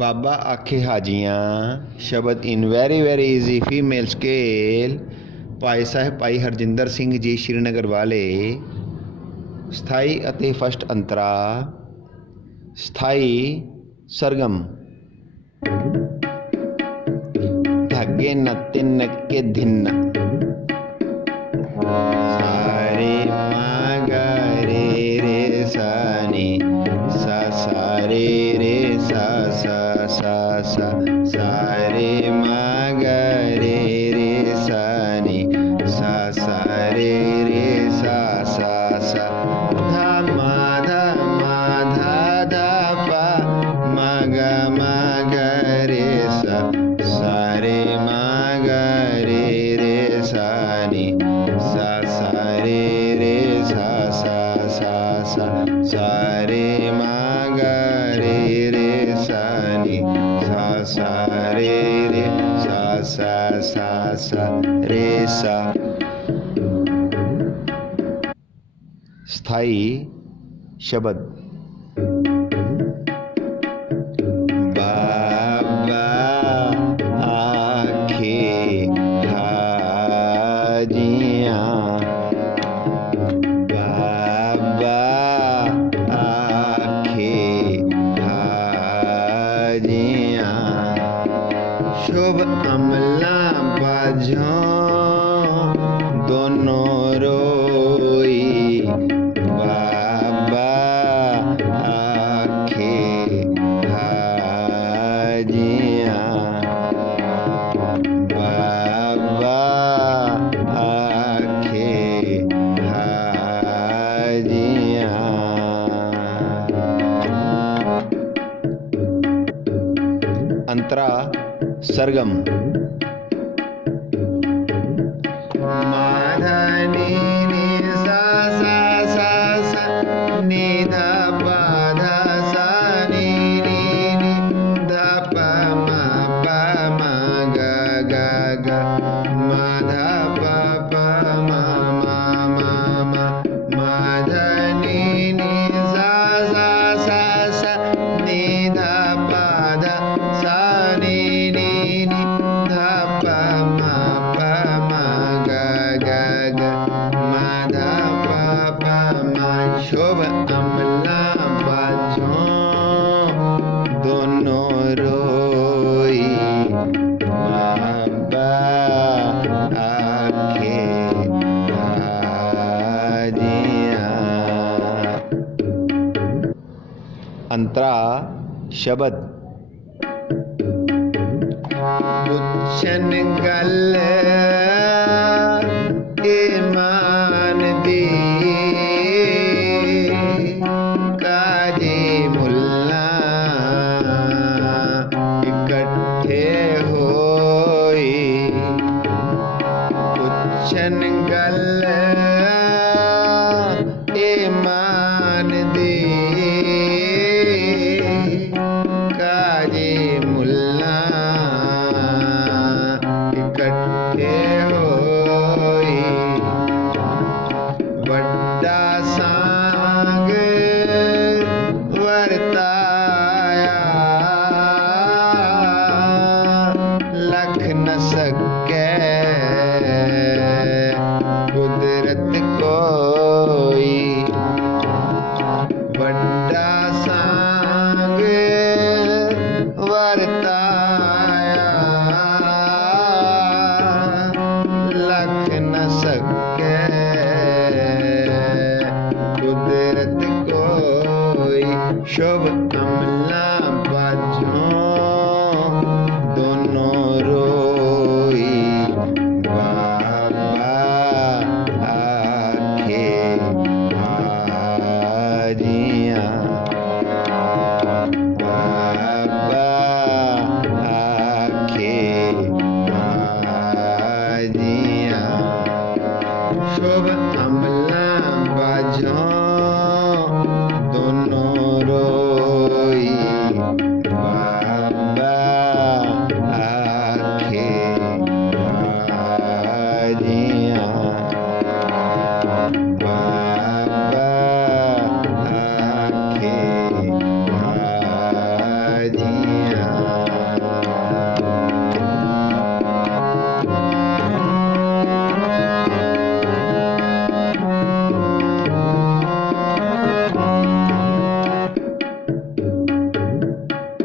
बाबा आखे हाजियाँ शब्द in very easy female scale. भाई साहब भाई हरजिंदर सिंह जी श्रीनगर वाले। स्थाई अते फस्ट अंतरा। स्थाई सरगम। धागे न तिन के धिन सारे मागा रे सानी सा सारे रे सा सारे मागा रे सानी सा सारे रे सा धा धा धा पा मागा रे सारे मागा रे सानी सा सारे रे सा सारे मागा रे सानी सा सारे रे सा रे सा। स्थाई शब्द। बाबा आखे हाजियाँ बाबा आखे हाजियाँ शुभ अमला बाजों दोनों रोई बाबा आखे हाजियाँ बाबा आखे हाजियाँ। अंतरा सरगम। माधा नी सा नी धा पा धा सा नी धा पा मा गा माधा पा मा माधा नी सा नी धा पा धा सा नी धा पा मा गा माधा पा मा शुभ अमला बाजों दोनों रोई बाबा आखे हाजियाँ। अंतरा शब्द। पुछन गल ईमान दी